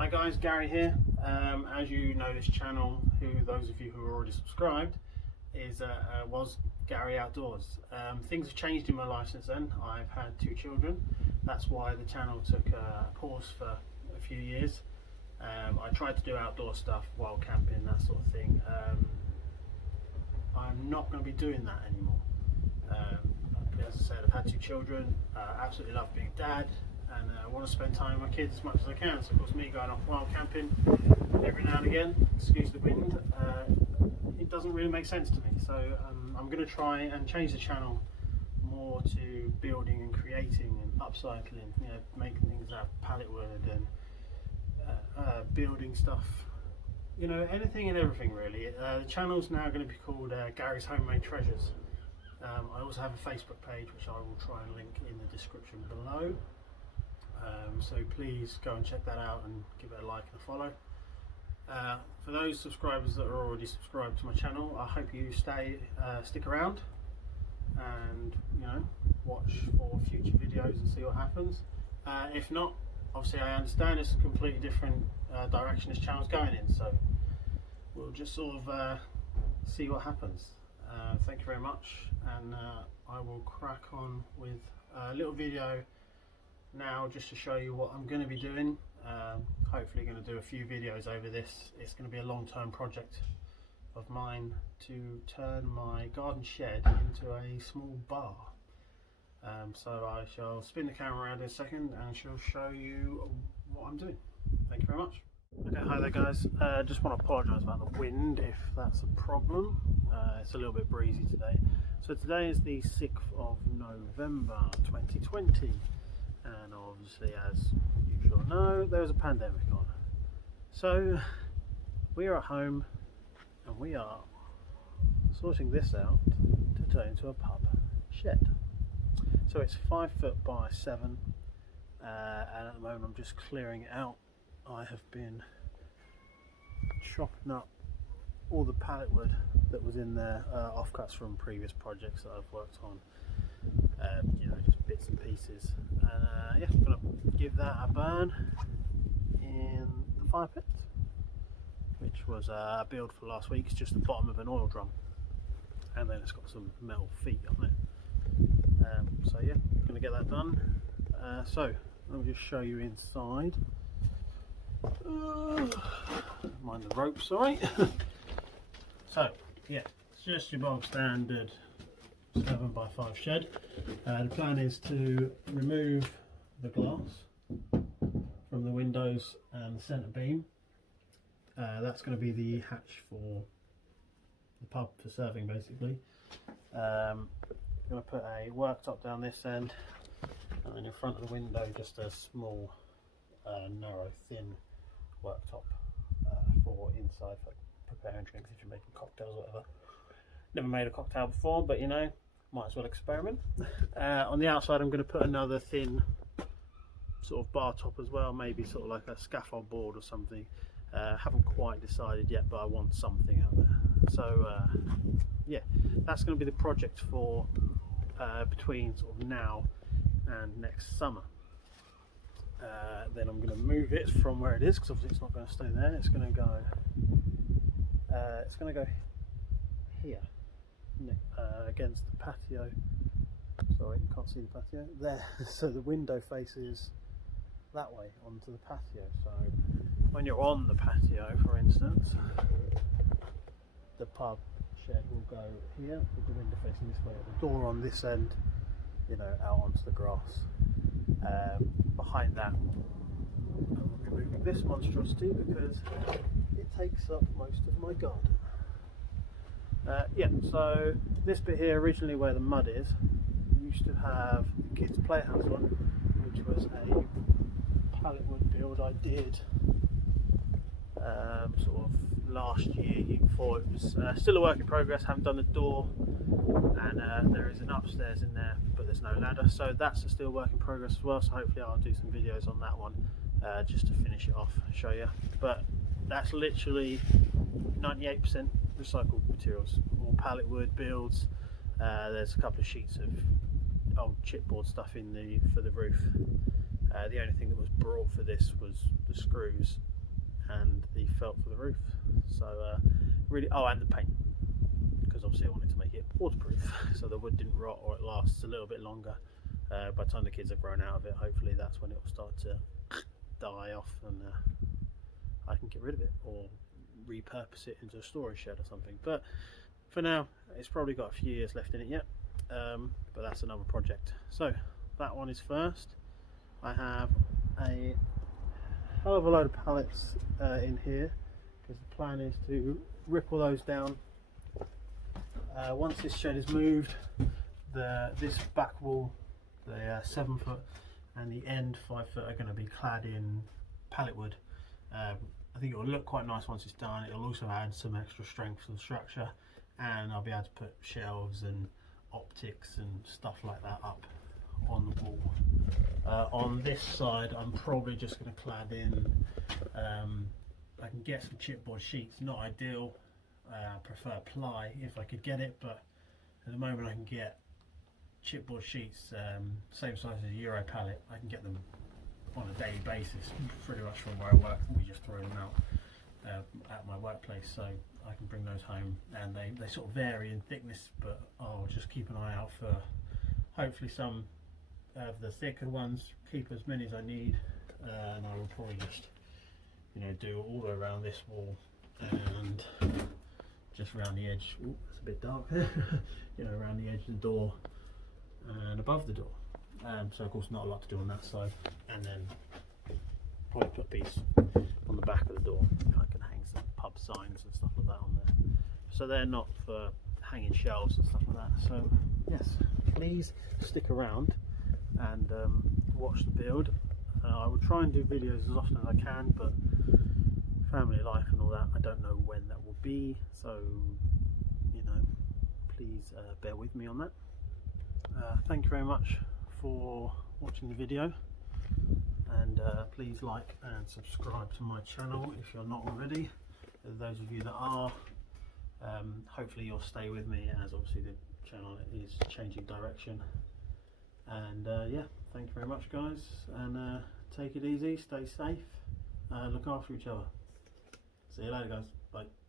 Hi guys, Gary here. As you know, this channel, those of you who are already subscribed, was Gary Outdoors. Things have changed in my life since then. I've had 2 children. That's why the channel took a pause for a few years. I tried to do outdoor stuff while camping, that sort of thing. I'm not going to be doing that anymore. As I said, I've had 2 children. Absolutely love being a dad, and I want to spend time with my kids as much as I can. So of course, me going off wild camping every now and again, excuse the wind, it doesn't really make sense to me. So I'm going to try and change the channel more to building and creating and upcycling, you know, making things out of pallet wood and building stuff, you know, anything and everything really. The channel's now going to be called Gary's Homemade Treasures. I also have a Facebook page which I will try and link in the description below. So please go and check that out and give it a like and a follow. For those subscribers that are already subscribed to my channel, I hope you stick around and, you know, watch for future videos and see what happens. If not, obviously I understand it's a completely different direction this channel's going in, so we'll just sort of see what happens. Thank you very much, and I will crack on with a little video now just to show you what I'm going to be doing. Hopefully going to do a few videos over this. It's going to be a long-term project of mine to turn my garden shed into a small bar. So I shall spin the camera around in a second and shall show you what I'm doing. Thank you very much. Okay, hi there guys. Just want to apologise about the wind if that's a problem. It's a little bit breezy today. So today is the 6th of November 2020, and obviously, as you sure know, there's a pandemic on. So we are at home and we are sorting this out to turn into a pub shed. So it's 5 foot by 7, and at the moment I'm just clearing it out. I have been chopping up all the pallet wood that was in there, offcuts from previous projects that I've worked on, you know, just bits and pieces, and yeah, I'm going to give that a burn in the fire pit, which was a build for last week. It's just the bottom of an oil drum, and then it's got some metal feet on it. So yeah, I'm going to get that done. So I'll just show you inside. Mind the rope, sorry. So yeah, it's just your bog standard 7 by 5 shed. The plan is to remove the glass from the windows and the centre beam. That's going to be the hatch for the pub for serving, basically. I'm going to put a worktop down this end, and then in front of the window just a small narrow thin worktop for inside, for preparing drinks if you're making cocktails or whatever. Never made a cocktail before, but you know, might as well experiment. On the outside I'm going to put another thin sort of bar top as well, maybe sort of like a scaffold board or something. Haven't quite decided yet, but I want something out there. So yeah, that's going to be the project for between sort of now and next summer. Then I'm going to move it from where it is, because obviously it's not going to stay there. It's going to go here, against the patio. Sorry, you can't see the patio there. So the window faces that way onto the patio. So when you're on the patio, for instance, the pub shed will go here with the window facing this way, the door on this end, you know, out onto the grass. Behind that, I'm removing this monstrosity because it takes up most of my garden. Yeah, so this bit here, originally where the mud is, used to have the kids' playhouse on, which was a pallet wood build I did sort of last year before. It was still a work in progress. Haven't done the door, and there is an upstairs in there, but there's no ladder, so that's still a work in progress as well. So hopefully I'll do some videos on that one, just to finish it off, show you. But that's literally 98% recycled materials, all pallet wood builds. There's a couple of sheets of old chipboard stuff in for the roof. The only thing that was brought for this was the screws and the felt for the roof. So really, oh, and the paint, because obviously I wanted to make it waterproof so the wood didn't rot, or it lasts a little bit longer. By the time the kids have grown out of it, hopefully that's when it will start to die off, and I can get rid of it or repurpose it into a storage shed or something. But for now, it's probably got a few years left in it yet, but that's another project. So that one is first. I have a hell of a load of pallets in here, because the plan is to rip all those down. Once this shed is moved, this back wall, the 7 foot and the end 5 foot, are going to be clad in pallet wood. I think it will look quite nice once it's done. It'll also add some extra strength to the structure, and I'll be able to put shelves and optics and stuff like that up on the wall. On this side, I'm probably just going to clad in, I can get some chipboard sheets. Not ideal, I prefer ply if I could get it, but at the moment I can get chipboard sheets, same size as a Euro pallet. I can get them on a daily basis, pretty much from where I work. We just throw them out at my workplace, so I can bring those home, and they sort of vary in thickness, but I'll just keep an eye out for hopefully some of the thicker ones, keep as many as I need, and I will probably just, you know, do all around this wall and just around the edge. Ooh, it's a bit dark there. You know, around the edge of the door and above the door. So of course not a lot to do on that side, and then probably put a piece on the back of the door. I can hang some pub signs and stuff like that on there, so they're not for hanging shelves and stuff like that. So yes, please stick around and watch the build. I will try and do videos as often as I can, but family life and all that, I don't know when that will be, so you know, please bear with me on that. Thank you very much for watching the video, and please like and subscribe to my channel if you're not already. Those of you that are, hopefully you'll stay with me, as obviously the channel is changing direction. And yeah, thank you very much guys, and take it easy, stay safe, look after each other. See you later guys, bye.